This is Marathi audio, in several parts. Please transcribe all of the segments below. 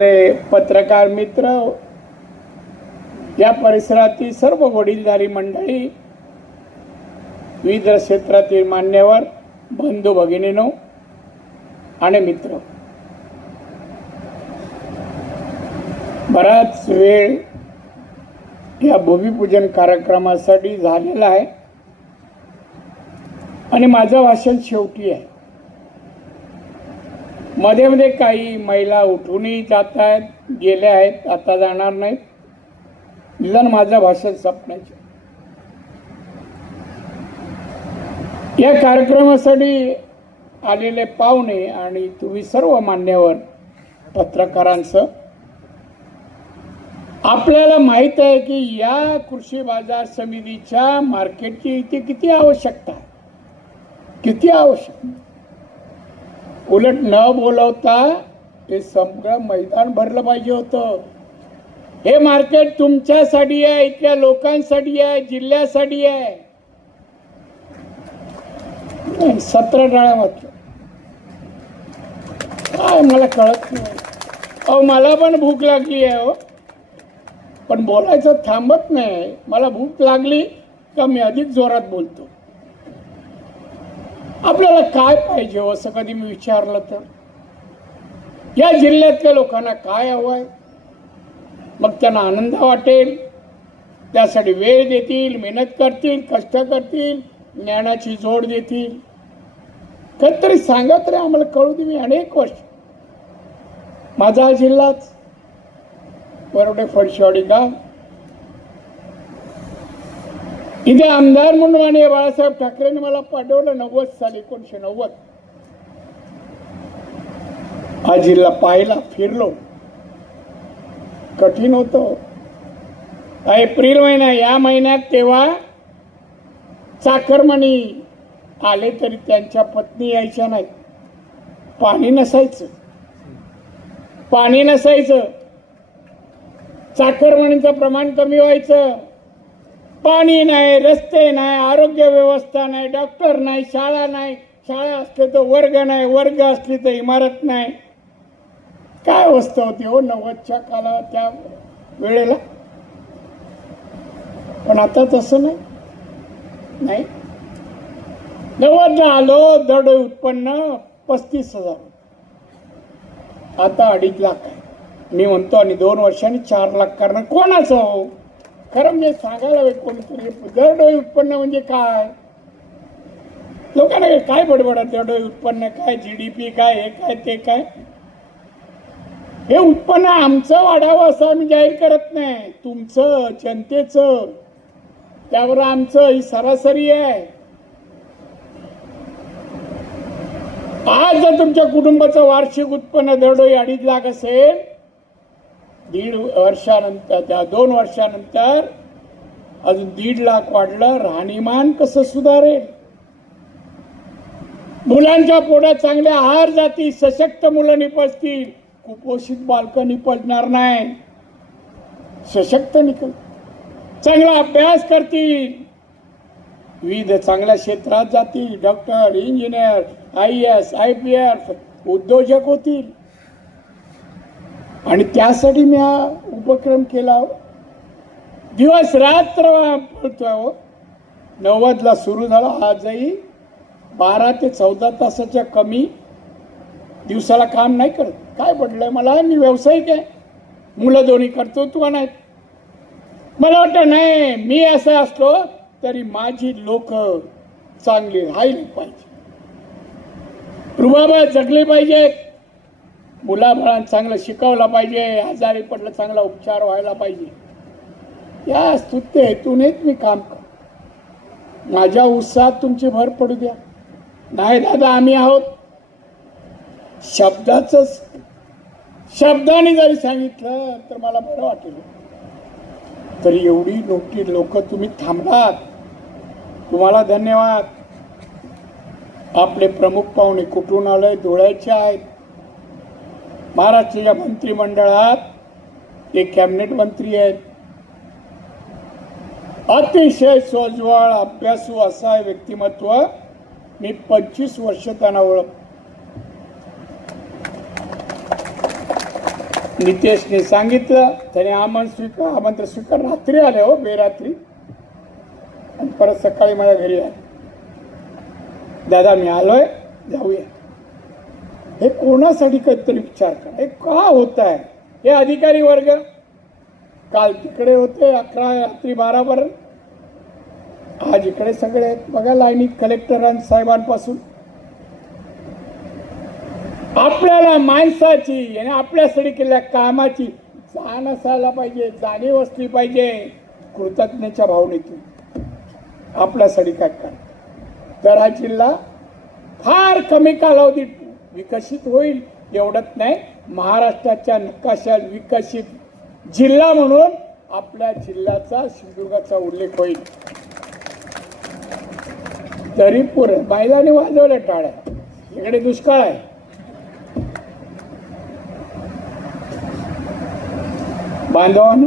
ते पत्रकार मित्र या परिसरातील सर्व वडीलधारी मंडळी विविध क्षेत्रातील मान्यवर बंधू भगिनीनो आणि मित्र. बराच वेळ या भूमिपूजन कार्यक्रमासाठी झालेला आहे. आणि माझं भाषण शेवटी आहे. मध्ये मध्ये काही महिला उठूनही जात आहेत गेल्या आहेत आता जाणार नाहीत. निदान माझं भाषण संपण्याचे या कार्यक्रमासाठी आलेले पाहुणे आणि तुम्ही सर्व मान्यवर पत्रकारांचं आपल्याला माहीत आहे की या कृषी बाजार समितीच्या मार्केटची इथे किती आवश्यकता आहे? किती आवश्यक? उलट न बोलवता हे सगळं मैदान भरलं पाहिजे होतं. हे मार्केट तुमच्यासाठी आहे इथल्या लोकांसाठी आहे जिल्ह्यासाठी आहे. सत्र सतरा टाळ्या मात्र. काय मला कळत नाही. अहो मला पण भूक लागली आहे हो. पण बोलायचं थांबत नाही. मला भूक लागली का मी अधिक जोरात बोलतो? आपल्याला काय पाहिजे हो असं कधी मी विचारलं तर? या जिल्ह्यातल्या लोकांना काय हवं आहे? मग त्यांना आनंद वाटेल त्यासाठी वेळ देतील मेहनत करतील कष्ट करतील ज्ञानाची जोड देतील. काहीतरी सांगा तरी आम्हाला कळू दे मी अनेक वर्ष. माझा जिल्हाच बरोडे फडशेवाडी गाव. इथे आमदार म्हणून आणि बाळासाहेब ठाकरेंनी मला पाठवलं नव्वद साली एकोणीशे नव्वद. हा जिल्हा पाहिला फिरलो. कठीण होतं. एप्रिल महिना या महिन्यात तेव्हा चाकरमणी आले तरी त्यांच्या पत्नी यायच्या नाही पाणी नसायचं. पाणी नसायचं. चाकरमणीचं प्रमाण कमी व्हायचं. पाणी नाही रस्ते नाही आरोग्य व्यवस्था नाही डॉक्टर नाही शाळा नाही. शाळा असले तर वर्ग नाही वर्ग असली तर इमारत नाही. काय अवस्था होती हो नव्वदच्या काला त्या वेळेला? पण आता तसं नाही. नाही. नव्वदला आलो दड उत्पन्न पस्तीस हजार आता अडीच लाख आहे. मी म्हणतो आणि दोन वर्षांनी चार लाख करणं कोणाचं हो? खरं म्हणजे सांगायला हवे कोणीतरी दरडोई उत्पन्न म्हणजे काय? लोकांना काय बडबडा दरडोई उत्पन्न काय? जी डी पी काय? हे काय? ते काय? हे उत्पन्न आमचं वाढावं असं आम्ही जाहीर करत नाही. तुमचं जनतेचं. त्यावर आमचं ही सरासरी आहे. आज जर तुमच्या कुटुंबाचं वार्षिक उत्पन्न दरडोई अडीच लाख असेल दीड वर्षानंतर त्या दोन वर्षानंतर अजून दीड लाख वाढलं राहणीमान कसं सुधारेल? मुलांच्या पोटात चांगले आहार जातील सशक्त मुलं निपजतील. कुपोषित बालकं निपजणार नाही. सशक्त निकल चांगला अभ्यास करतील. विविध चांगल्या क्षेत्रात जातील. Doctor engineer I S I P S उद्योजक होतील. आणि त्यासाठी मी हा उपक्रम केला. हो. दिवस रात्र पळतोय हो नव्वदला सुरू झाला आजही बारा ते चौदा तासाच्या कमी दिवसाला काम नाही करत. काय पडलंय मला? मी व्यावसायिक आहे. मुलं दोन्ही करतो कर्तृत्व नाही. मला वाटतं नाही मी असं असलो तरी माझी लोक चांगली राहिली पाहिजे. रुबाबा जगले पाहिजेत. मुलाबाळांना चांगलं शिकवलं पाहिजे आजारी पडलं चांगला उपचार व्हायला पाहिजे. या स्तुत्य हेतूनेच मी काम कर माझ्या उत्साहात तुमची भर पडू द्या. नाही दादा आम्ही आहोत. शब्दाच शब्दाने जरी सांगितलं तर मला बरं वाटेल. तर एवढी मोठी लोक तुम्ही थांबलात. तुम्हाला धन्यवाद. आपले प्रमुख पाहुणे कुठून आले? डोळ्याचे आहेत. महाराष्ट्राच्या मंत्रिमंडळात ते कॅबिनेट मंत्री आहेत. अतिशय सोजवळ अभ्यासू असा व्यक्तिमत्व मी पंचवीस वर्ष त्यांना ओळख नितेशने सांगितलं त्याने आमंत्रण स्वीकार आमंत्रण स्वीकार रात्री आले हो बेरात्री. आणि परत सकाळी माझ्या घरी आले. दादा मी आलोय जाऊया. हे कोणासाठी काहीतरी विचार करा. हे का होत आहे हे अधिकारी वर्ग? काल तिकडे होते अकरा रात्री बारापर्यंत. आज इकडे सगळे आहेत. बघा लाईनीत कलेक्टर साहेबांपासून. आपल्याला माणसाची आणि आपल्यासाठी केलेल्या कामाची जाण असायला पाहिजे जाणीव असली पाहिजे. कृतज्ञतेच्या भावनेतून आपल्यासाठी काय कर तर हा जिल्हा फार कमी कालावधीत विकसित होईल एवढंच नाही. महाराष्ट्राच्या नकाशात विकसित जिल्हा म्हणून आपल्या जिल्ह्याचा सिंधुदुर्गाचा उल्लेख होईल. तरी पुर बैलाने वाजवल्या टाळ्या इकडे दुष्काळ आहे. बांधवांनो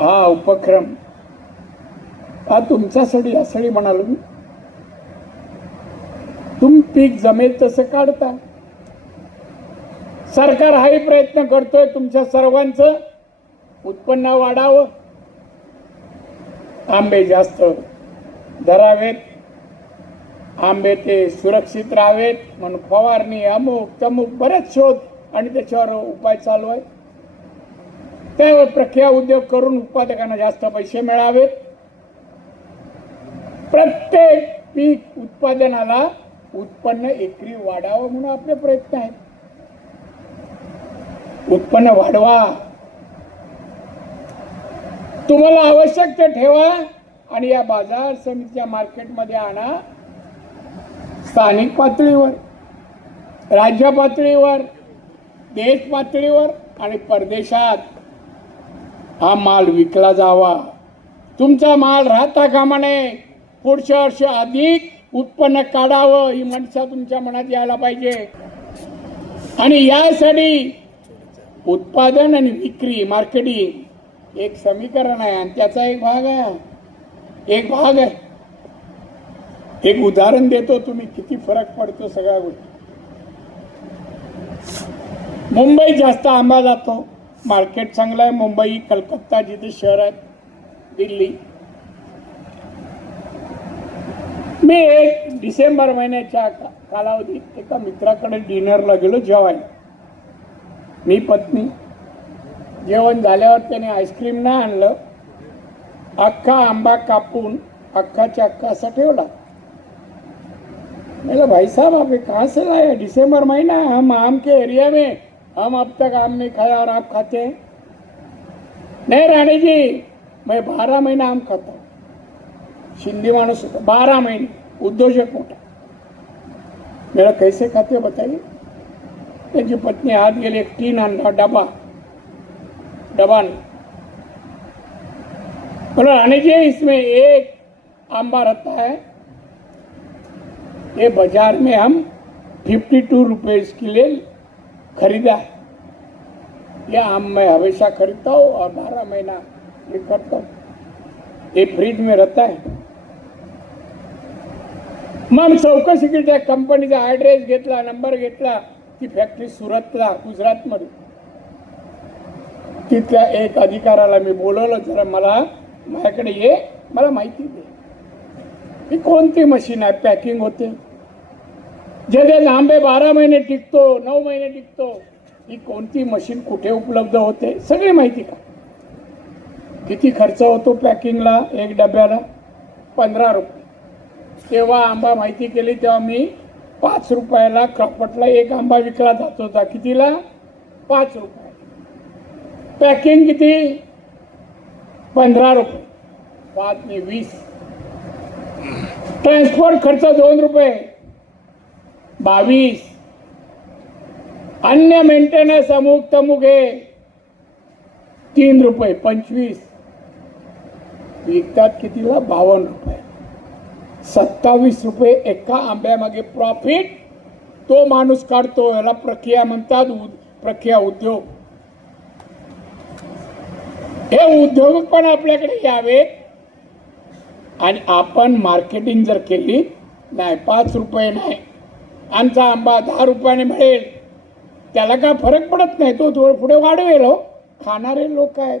हा उपक्रम हा तुमच्यासाठी यासाठी म्हणालो मी. पीक जमेल तसं काढता. सरकार हाही प्रयत्न करतोय तुमच्या सर्वांचं. उत्पन्न वाढावं. आंबे जास्त धरावेत. आंबे ते सुरक्षित राहावेत. म्हणून फवारणी अमुक तमुक बरेच शोध आणि त्याच्यावर उपाय चालू आहे त्यावर प्रक्रिया उद्योग करून उत्पादकांना जास्त पैसे मिळावेत. प्रत्येक पीक उत्पादनाला उत्पन्न एकरी वाढावं म्हणून आपले प्रयत्न आहेत. उत्पन्न वाढवा. तुम्हाला आवश्यक ते ठेवा आणि या बाजार समितीच्या मार्केटमध्ये आणा. स्थानिक पातळीवर राज्य पातळीवर देश पातळीवर आणि परदेशात हा माल विकला जावा. तुमचा माल राहता कामा नये. पुढच्या वर्षी अधिक उत्पन्न काढावं ही मनसा तुमच्या मनात यायला पाहिजे. आणि यासाठी उत्पादन आणि विक्री मार्केटिंग एक समीकरण आहे. आणि त्याचा एक भाग आहे. एक भाग आहे. एक उदाहरण देतो तुम्ही किती फरक पडतो सगळ्या गोष्टी. मुंबईत जास्त आंबा जातो. मार्केट चांगलं आहे. मुंबई कलकत्ता जिथे शहर आहेत दिल्ली. मी एक डिसेंबर महिन्याच्या कालावधीत एका मित्राकडे डिनरला गेलो जेवायला. मी पत्नी जेवण झाल्यावर त्याने आईस्क्रीम नाही आणलं. अख्खा आंबा कापून अख्खाच्या अख्खा असा ठेवला. मेरा भाई साहब आप कहाँ से लाए दिसंबर महीना है हम आम के एरिया में हम अब तक आम नहीं खाया और आप खाते हैं? नहीं रानी जी मैं बारह महीना आम खाता हूँ। शिंदे मानुस होता. बारह महीने. उद्योजक मोठा मेरा कैसे खाते हो बताइए? त्याची पत्नी आत गेली. एक टीन आणला. डबा. डबा बोला रानी जी इसमें एक आंबा रहता है. ये बाजार में हम 52 रुपीस के लिए खरीदा है. ये आम मैं हमेशा खरीदता हूँ और बारह महीना ये करता हूँ. ये फ्रिज में रहता है. मग चौकशी केली त्या कंपनीचा ॲड्रेस घेतला नंबर घेतला ती फॅक्टरी सुरतला गुजरातमध्ये. तिथल्या एक अधिकाराला मी बोलवलं जरा मला माझ्याकडे ये मला माहिती दे. ही कोणती मशीन आहे? पॅकिंग होते. जे जे लांबे बारा महिने टिकतो नऊ महिने टिकतो ही कोणती मशीन कुठे उपलब्ध होते? सगळी माहिती का? किती खर्च होतो पॅकिंगला एक डब्याला पंधरा रुपये. तेव्हा आंबा माहिती केली तेव्हा मी पाच रुपयाला क्रॉपटला एक आंबा विकला जात होता. कितीला? पाच रुपये. पॅकिंग किती? पंधरा रुपये. पाच ने वीस. ट्रान्सपोर्ट खर्च दोन रुपये. बावीस. अन्य मेंटेनन्स अमुक तमुक हे तीन रुपये पंचवीस. विकतात कितीला? बावन्न रुपये. सत्तावीस रुपये एका आंब्यामागे प्रॉफिट तो माणूस काढतो याला प्रक्रिया म्हणतात उद- प्रक्रिया उद्योग. हे उद्योग पण आपल्याकडे यावेत. आणि आपण मार्केटिंग जर केली नाही पाच रुपये नाही. आमचा आंबा दहा रुपयाने मिळेल. त्याला काय फरक पडत नाही तो थोडं पुढे वाढवेल हो. खाणारे लोक आहेत.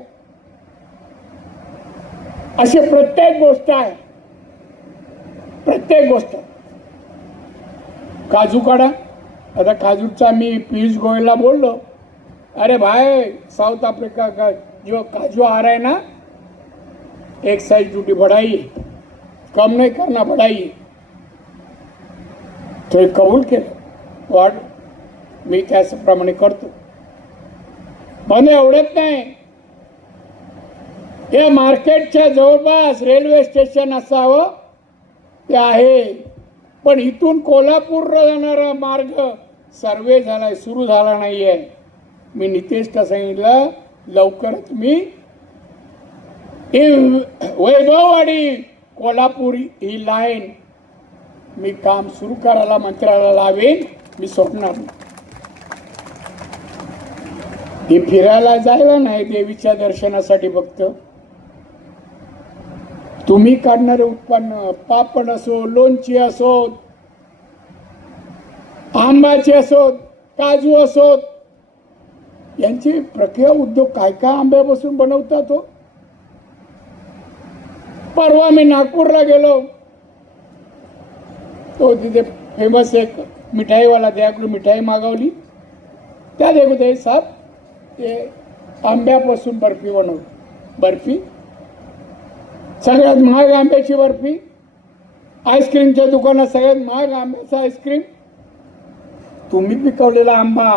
अशी प्रत्येक गोष्ट आहे. प्रत्येक गोष्ट. काजू काढा. आता काजूचा मी पियुष गोयलला बोललो अरे भाई साऊथ अफ्रीका का जो काजू आ रहा है ना एक्साइज ड्यूटी बढ़ाइए कम नहीं करना बढ़ाइए तो कबूल केलं. वाट मी त्याचप्रमाणे करतो. पण एवढंच नाही. या मार्केटच्या जवळपास रेल्वे स्टेशन असावं ते आहे. पण इथून कोल्हापूरला जाणारा मार्ग सर्वे झालाय सुरू झाला नाही आहे मी नितेशला सांगितलं लवकरच मी वैभववाडी कोल्हापूर ही लाईन मी काम सुरू करायला मंत्र्याला लावेन मी सोडणार नाही. हे फिरायला जायला नाही देवीच्या दर्शनासाठी फक्त. तुम्ही काढणारे उत्पन्न पापड असो लोणची असोत आंब्याची असोत काजू असोत यांची प्रक्रिया उद्योग काय काय आंब्यापासून बनवतात हो? परवा मी नागपूरला गेलो. तो तिथे फेमस एक मिठाईवाला त्याकडून मिठाई मागवली. त्या देखू साहेब ते आंब्यापासून बर्फी बनवली बर्फी सगळ्यात महाग आंब्याची बर्फी. आईस्क्रीमच्या दुकानात सगळ्यात महाग आंब्याचा आईस्क्रीम तुम्ही पिकवलेला आंबा.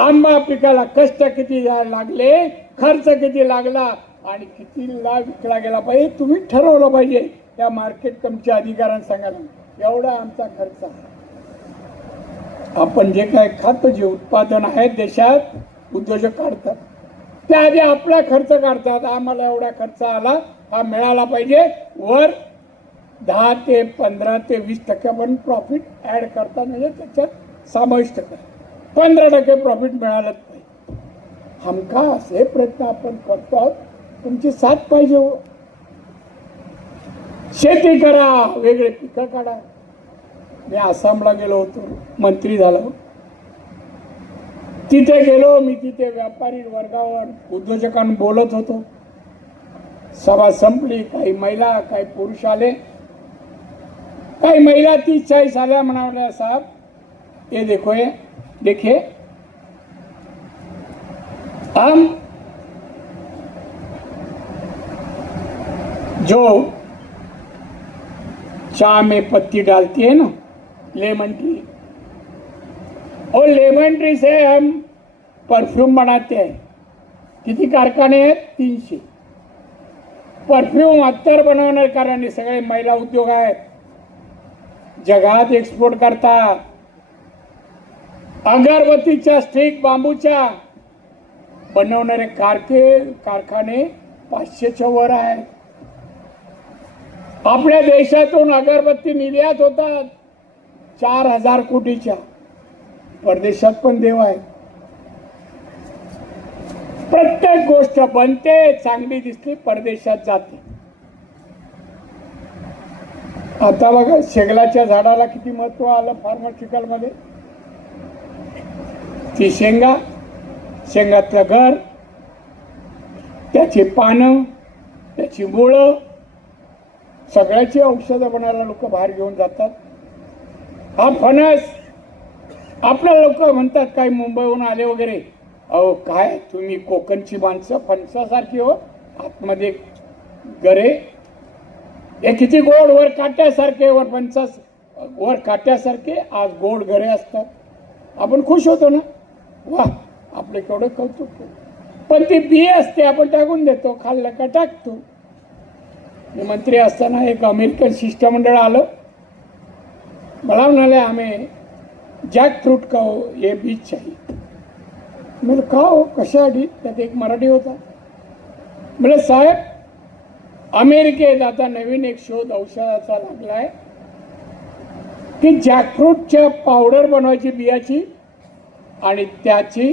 आंबा पिकाला कष्ट किती लागले खर्च किती लागला आणि कितीला विकला गेला पाहिजे तुम्ही ठरवलं पाहिजे. त्या मार्केट कमच्या अधिकाऱ्यांना सांगायला एवढा आमचा खर्च आहे. आपण जे काय खातो जे उत्पादन आहेत देशात उद्योजक काढतात. त्याआधी आपला खर्च काढतात. आम्हाला एवढा खर्च आला हा मिळाला पाहिजे. वर दहा ते पंधरा ते वीस टक्क्यापर्यंत प्रॉफिट ॲड करता म्हणजे त्याच्यात समाविष्ट करा. पंधरा टक्के प्रॉफिट मिळालंच नाही. हमखास हे प्रयत्न आपण करतो आहोत. तुमची साथ पाहिजे हो. शेती करा वेगळे पिकं काढा. मी आसामला गेलो होतो मंत्री झालो. तिथे गेलो मी तिथे व्यापारी वर्गावर उद्योजकांना बोलत होतो. सभा संपली काही महिला काही पुरुष आले. काही महिला तीस चाळीस आल्या म्हणाल्या साहेब ये देखो ये देखिए. हम जो चाय में पत्ती डालती है ना लेमन ट्री और लेमन ट्री से हम परफ्यूम बनाते हैं। किती कारखाने आहेत तीनशे परफ्यूम अत्तर बनवणार कारण सगळे महिला उद्योग आहेत. जगात एक्सपोर्ट करतात अगरबत्तीच्या स्टिक बांबूच्या बनवणारे कारखे कारखाने पाचशेच्या वर आहेत. आपल्या देशातून अगरबत्ती निर्यात होतात. चार हजार कोटीच्या. परदेशात पण देव आहे प्रत्येक गोष्ट बनते चांगली दिसली परदेशात जाते. आता बघा शेगलाच्या झाडाला किती महत्त्व आलं फार्मास्युटिकलमध्ये? ती शेंगा शेंगातलं घर त्याची पानं त्याची मुळं सगळ्याची औषधं बनायला लोक बाहेर घेऊन जातात. हा फणस आपल्या लोक म्हणतात काही मुंबईहून आले वगैरे? अहो काय? तुम्ही कोकणची माणसं फणसासारखी हो. आतमध्ये गरे. हे किती गोड वर काट्यासारखे वर फणसास वर काट्यासारखे आज गोड गरे असतात. आपण खुश होतो ना? वा आपले केवढं कौतुक पण ती बी असते आपण टाकून देतो खाल्लं का टाकतो. मी मंत्री असताना एक अमेरिकन शिष्टमंडळ आलं. मला म्हणाले आम्ही जॅक फ्रूट का हो ये बीज चाहिए म्हणजे का हो कशासाठी? त्यात एक मराठी होता. म्हणजे साहेब अमेरिकेत आता नवीन एक शोध औषधाचा लागला आहे की जॅकफ्रूटच्या पावडर बनवायची बियाची आणि त्याची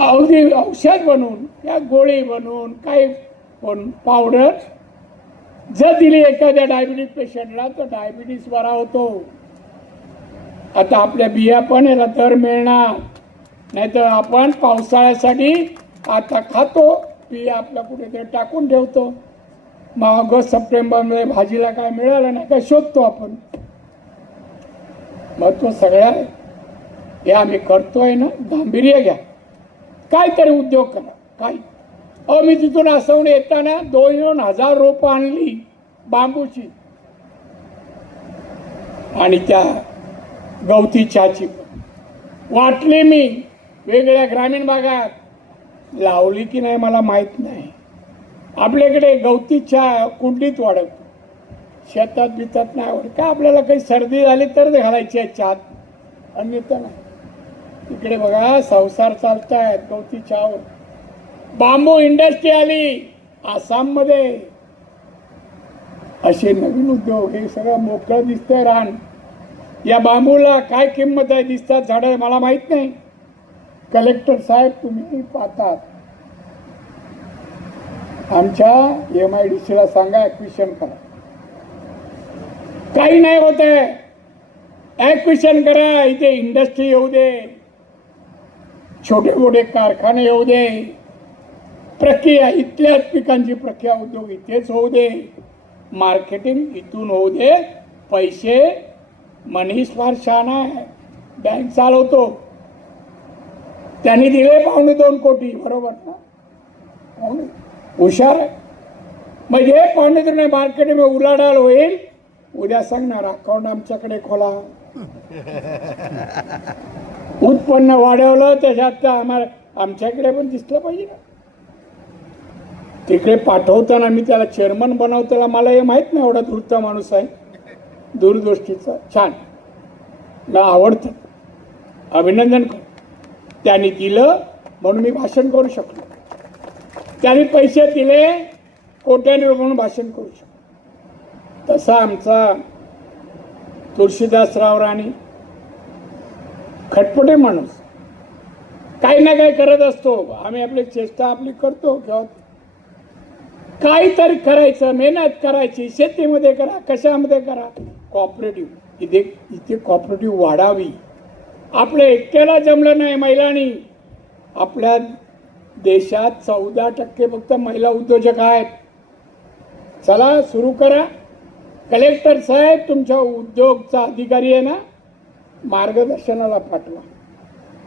औषधी औषध बनवून या गोळी बनवून काही पण पावडर जर दिली एखाद्या डायबिटीस पेशंटला तर डायबिटीस बरा होतो. आता आपल्या बिया पण याला दर मिळणार. नाहीतर आपण पावसाळ्यासाठी आता खातो पी आपलं कुठेतरी टाकून ठेवतो. मग ऑगस्ट सप्टेंबरमध्ये भाजीला काय मिळालं नाही काय शोधतो आपण. महत्त्व सगळ्या हे आम्ही करतोय ना गांभीर्य घ्या. काहीतरी उद्योग करा काही. अहो मी तिथून असवून येताना दोन दोन हजार रोपं आणली बांबूची. आणि त्या गवती चहाची वाटली मी. वेगवेगळ्या ग्रामीण भागात. लावली की नाही मला माहीत नाही. आपल्याकडे गवती चहा कुंडीत वाढवतो. शेतात बितात नाही आवडत का आपल्याला काही सर्दी झाली तर घालायची आहे चहात अन्यथा नाही इकडे बघा संसार चालतायत गवती चहावर बांबू इंडस्ट्री आली. आसाममध्ये. असे नवीन उद्योग हे सगळं मोकळं दिसतंय रान. या बांबूला काय किंमत आहे? दिसतात झाडं मला माहीत नाही. कलेक्टर साहेब तुम्ही पाहतात. आमच्या एम आय डी सीला सांगा ऍक्विशन करा. काही नाही होत आहे. ऍक्विशन करा इथे इंडस्ट्री येऊ दे. छोटे मोठे कारखाने येऊ दे. प्रक्रिया इथल्याच पिकांची प्रक्रिया उद्योग इथेच होऊ दे. मार्केटिंग इथून होऊ दे. पैसे मनीष फार छान आहे बँक चालवतो. त्यांनी दिले पावणे दोन कोटी बरोबर ना? हुशार आहे. म्हणजे पावणे दोन मार्केटमध्ये उलाढाल होईल उद्या सांगणार अकाउंट आमच्याकडे खोला. उत्पन्न वाढवलं त्याच्यात आम्हाला आमच्याकडे पण दिसलं पाहिजे ना. तिकडे पाठवताना मी त्याला चेअरमन बनवताना मला हे माहीत नाही एवढा धूर्त माणूस आहे. दूरदृष्टीचा. छान. मला आवडतं. अभिनंदन कर त्याने दिलं म्हणून मी भाषण करू शकलो. त्याने पैसे दिले कोट्याने म्हणून भाषण करू शकलो. तसा आमचा तुळशीदासराव राणी खटपटे माणूस काही ना काही करत असतो. आम्ही आपली चेष्टा आपली करतो. किंवा काहीतरी करायचं मेहनत करायची शेतीमध्ये करा कशामध्ये करा कॉपरेटिव्ह इथे इथे कॉपरेटिव्ह वाढावी. आपल्या एकट्याला जमलं नाही महिलांनी. आपल्या देशात चौदा टक्के फक्त महिला उद्योजक आहेत. चला सुरू करा. कलेक्टर साहेब तुमच्या उद्योगचा अधिकारी आहे ना? मार्गदर्शनाला पाठवा.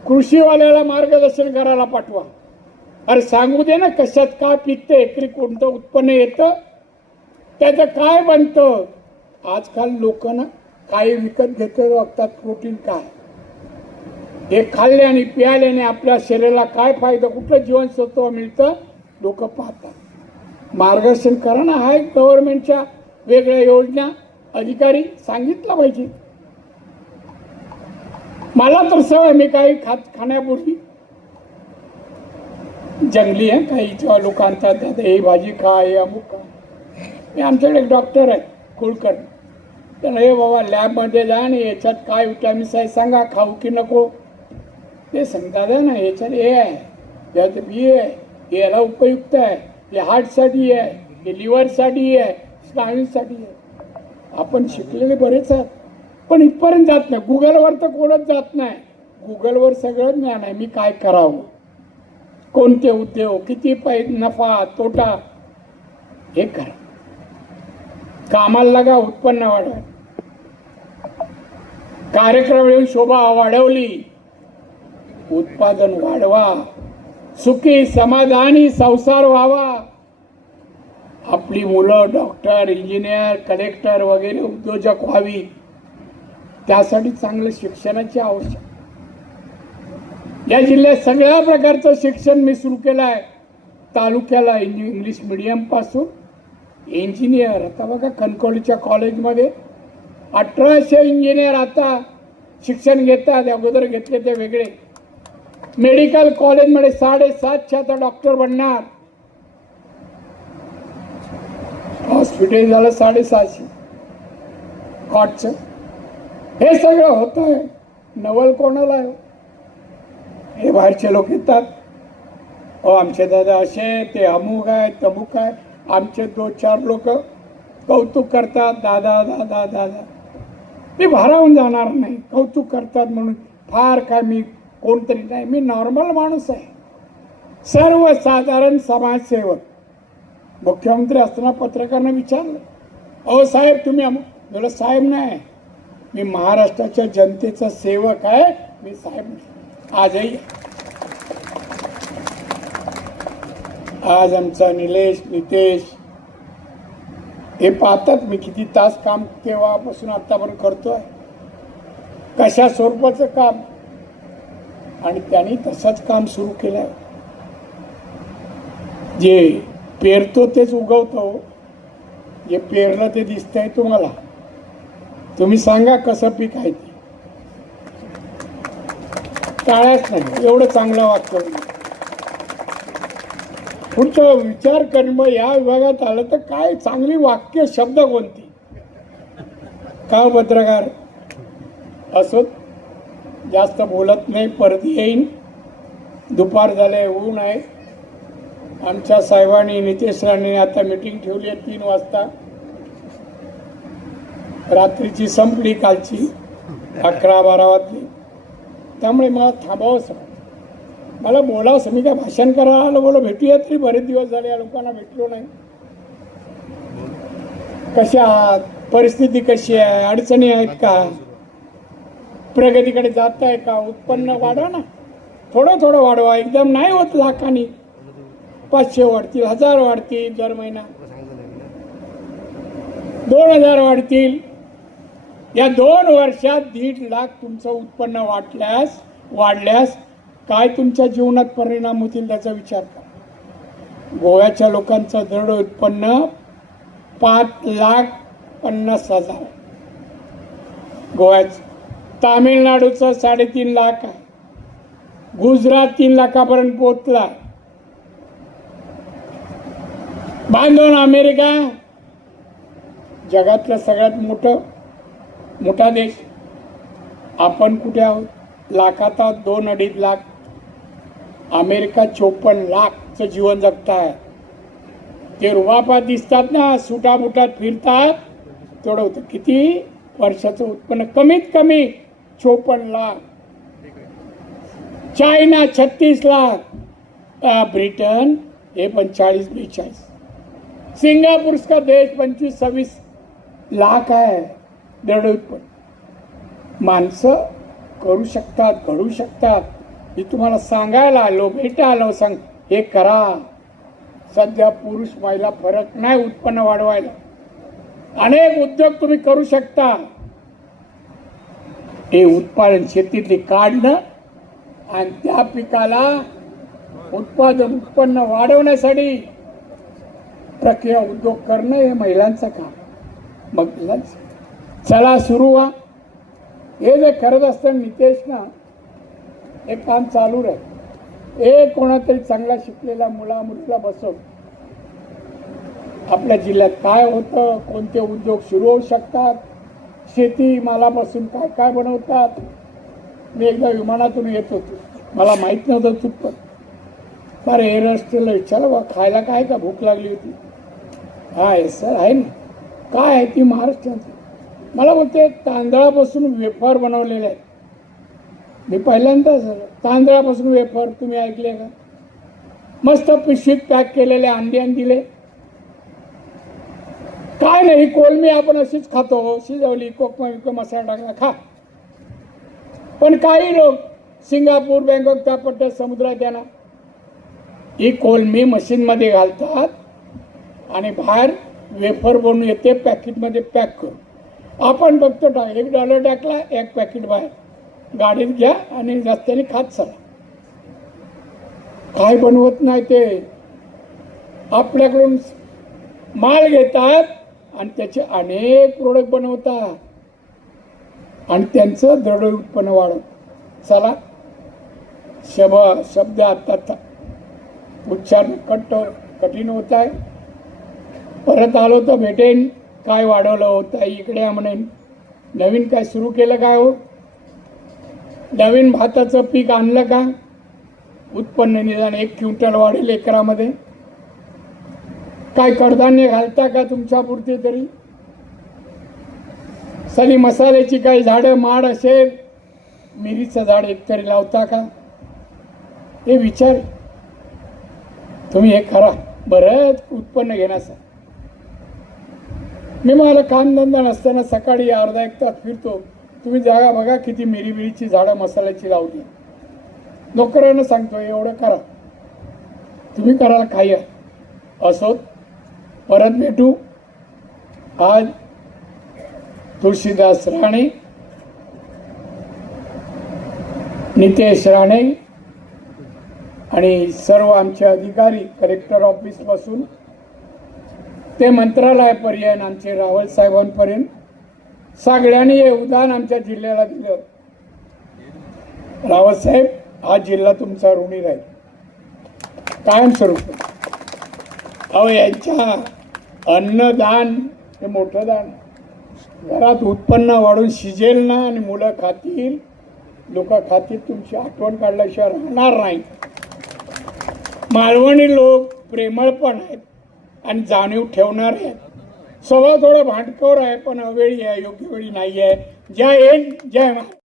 कृषीवाल्याला मार्गदर्शन करायला पाठवा. अरे सांगू दे ना कशात काय पिकतं एकरी कोणतं उत्पन्न येतं? त्याचं काय बनतं? आजकाल लोक ना काही विकत घेतलं बघतात प्रोटीन काय? हे खाल्ल्याने प्यायल्याने आपल्या शरीराला काय फायदा? कुठलं जीवनसत्व मिळतं? लोक पाहतात. मार्गदर्शन करा ना. एक गव्हर्नमेंटच्या वेगळ्या योजना. अधिकारी सांगितलं पाहिजे. मला तर सवय मी काही खात खाण्यापूर्वी जंगली आहे काही जेव्हा लोक आणतात. दादा हे भाजी खा हे अमुक खा. हे आमच्याकडे एक डॉक्टर आहेत कुळकर. त्याला हे बाबा लॅबमध्ये जा आणि याच्यात काय विटॅमिन्स आहे सांगा. खाऊ की नको? ते संसाधन ना याच्यात ए आहे. त्यात बी आहे याला उपयुक्त आहे. हे हार्टसाठी आहे हे लिव्हरसाठी आहे स्नायूसाठी आहे. आपण शिकलेले बरेच आहात पण इथपर्यंत जात नाही. गुगलवर तर कोणच जात नाही. गुगलवर सगळं ज्ञान आहे. मी काय करावं? कोणते उद्योग किती पै नफा तोटा? हे करा. कामाला लागा उत्पन्न वाढवा. कार्यक्रम येऊन शोभा वाढवली. उत्पादन वाढवा सुखी समाधानी संसार व्हावा. आपली मुलं डॉक्टर इंजिनियर कलेक्टर वगैरे उद्योजक व्हावी. त्यासाठी चांगलं शिक्षणाची आवश्यक. या जिल्ह्यात सगळ्या प्रकारचं शिक्षण मी सुरू केलं आहे तालुक्याला इंग्लिश मिडियमपासून इंजिनियर. आता बघा कणकवलीच्या कॉलेजमध्ये अठराशे इंजिनियर आता शिक्षण घेतात. अगोदर घेतले ते वेगळे. मेडिकल कॉलेजमध्ये साडेसातशे आता डॉक्टर बनणार. हॉस्पिटल झालं साडेसहाशे कॉटचं. हे सगळं होत आहे नवल कोणाला आहे? हे बाहेरचे लोक येतात. अहो आमचे दादा असे ते अमुक आहे तमुक आहे आमचे दोन चार लोक कौतुक करतात. दादा दादा दादा. ते भारावून जाणार नाही. कौतुक करतात म्हणून. फार काय मी कोणतरी नाही. मी नॉर्मल माणूस आहे. सर्वसाधारण समाजसेवक. मुख्यमंत्री असताना पत्रकारांना विचारलं अहो साहेब तुम्ही बोला साहेब नाही. मी महाराष्ट्राच्या जनतेचा सेवक आहे. मी साहेब आजही आज आमचा निलेश नितेश हे पाहतात मी किती तास काम केव्हापासून आतापर्यंत करतोय. कशा स्वरूपाचं काम? आणि त्यांनी तसंच काम सुरू केलंय. जे पेरतो तेच उगवतो. जे पेरलं ते दिसतंय तुम्हाला. तुम्ही सांगा कसं पीक आहे ते. टाळ्याच नाही एवढं चांगलं वाक्य. पुढचं विचार कर्म या विभागात आलं तर काय चांगली वाक्य शब्द कोणती? का पत्रकार असोत जास्त बोलत नाही परत येईन. दुपार झाले ऊन आहे. आमच्या साहेबांनी नितेश राणे आता मिटिंग ठेवली आहे तीन वाजता. रात्रीची संपली कालची अकरा बारा वाजली. त्यामुळे मला थांबावंच मला बोलावंसं मी काय भाषण करायला आलो बोला भेटूया तरी. बरेच दिवस झाले या लोकांना भेटलो नाही. कशा आहात? परिस्थिती कशी आहे? अडचणी आहेत का? प्रगतीकडे जात आहे का? उत्पन्न वाढवा ना. थोडं थोडं वाढवा. एकदम नाही होत लाखांनी. पाचशे वाढतील हजार वाढतील दर महिना. दोन हजार वाढतील. या दोन वर्षात दीड लाख तुमचं उत्पन्न वाटल्यास वाढल्यास काय तुमच्या जीवनात परिणाम होतील त्याचा विचार करा. गोव्याच्या लोकांचं दृढ उत्पन्न पाच लाख पन्नास हजार. गोव्याचं तामिळनाडूचं साडेतीन लाख आहे. गुजरात तीन लाखापर्यंत पोचला बांधून अमेरिका जगातलं सगळ्यात मोठं मोठा देश. आपण कुठे आहोत? लाखात आहोत दोन अडीच लाख. अमेरिका चोपन्न लाखचं जीवन जगताय. ते रुबापात दिसतात ना सुटाबुटात फिरतात. तेवढं होतं. किती? वर्षाचं उत्पन्न कमीत कमी चोपन्न लाख. चायना छत्तीस लाख. ब्रिटन हे पंचाळीस बेचाळीस. सिंगापूरचा देश पंचवीस सव्वीस लाख आहे. दडपण माणसं करू शकतात घडू शकतात. मी तुम्हाला सांगायला आलो भेटा आलो सांग हे करा. सध्या पुरुष महिला फरक नाही उत्पन्न वाढवायला. अनेक उद्योग तुम्ही करू शकता. हे उत्पादन शेतीतले काढणं आणि त्या पिकाला उत्पादन उत्पन्न वाढवण्यासाठी प्रक्रिया उद्योग करणं हे महिलांचं काम. मग चला सुरू व्हा. हे जे करत असताना नितेश ना हे काम चालू राहील. एक कोणातरी चांगला शिकलेला मुला मुलीला बसव. आपल्या जिल्ह्यात काय होतं कोणते उद्योग सुरू होऊ शकतात? शेती मालापासून काय काय बनवतात? मी एकदा विमानातून येत होतो. मला माहीत नव्हतं चुकपत फार एअर हॉस्टेलला विचारलं बा खायला काय का भूक लागली होती? हा सर आहे ना. काय आहे ती महाराष्ट्राची मला बोलते तांदळापासून वेफर बनवलेले आहेत मी पहिल्यांदा सर तांदळापासून वेफर तुम्ही ऐकले का? मस्त पिशवीत पॅक केलेले अंडे आणि दिले. काय नाही कोलमी आपण अशीच खातो. शिजवली कोकमा विको मसाला टाकला खा. पण काही लोक सिंगापूर बँकॉक त्या पट्ट्यात समुद्रात येणार ही कोलमी मशीनमध्ये घालतात आणि बाहेर वेफर बनून येते पॅकेटमध्ये पॅक करून. आपण बघतो टाक एक डॉलर टाकला एक पॅकेट बाहेर. गाडीत घ्या आणि रस्त्याने खात चला. काय बनवत नाही ते. आपल्याकडून माल घेतात आणि त्याचे अनेक प्रोडक्ट बनवतात. आणि त्यांचं दृढ उत्पन्न वाढवत चला. शब शब्द आता उच्चारण कट कठीण होत आहे परत आलो तर भेटेन. काय वाढवलं होतं इकडे म्हणेन. नवीन काय सुरू केलं काय हो? नवीन भाताचं पीक आणलं का? उत्पन्न निदान एक क्विंटल वाढेल एकरामध्ये. काय कडधान्य घालता का तुमच्या पुरती तरी? साली मसाल्याची काही झाडं माड असेल मिरीचं झाड एकतरी लावता का? हे विचार. तुम्ही हे करा. बरंच उत्पन्न घेण्याचं मी मला कामधंदा नसताना सकाळी अर्धा एक तास फिरतो. तुम्ही जागा बघा किती मिरी मिरीची झाडं मसाल्याची लावली. नोकरांना सांगतो एवढं करा. तुम्ही कराल काही. असोत परत भेटू. आज तुळशीदास राणे नितेश राणे आणि सर्व आमचे अधिकारी कलेक्टर ऑफिसपासून ते मंत्रालयापर्यंत आमचे रावल साहेबांपर्यंत. सगळ्यांनी योगदान आमच्या जिल्ह्याला दिलं. रावत साहेब हा जिल्हा तुमचा ऋणी राहील. कायमस्वरूप. अहो यांच्या अन्नदान हे मोठं दान. घरात उत्पन्न वाढून शिजेल ना आणि मुलं खातील. लोक खातील तुमची आठवण काढल्याशिवाय राहणार नाही. मालवणी लोक प्रेमळ पण आहेत आणि जाणीव ठेवणार आहेत. सगळं थोडं भांडखोर आहे पण अवेळी आहे योग्य वेळी नाही आहे जय हिंद जय महाराज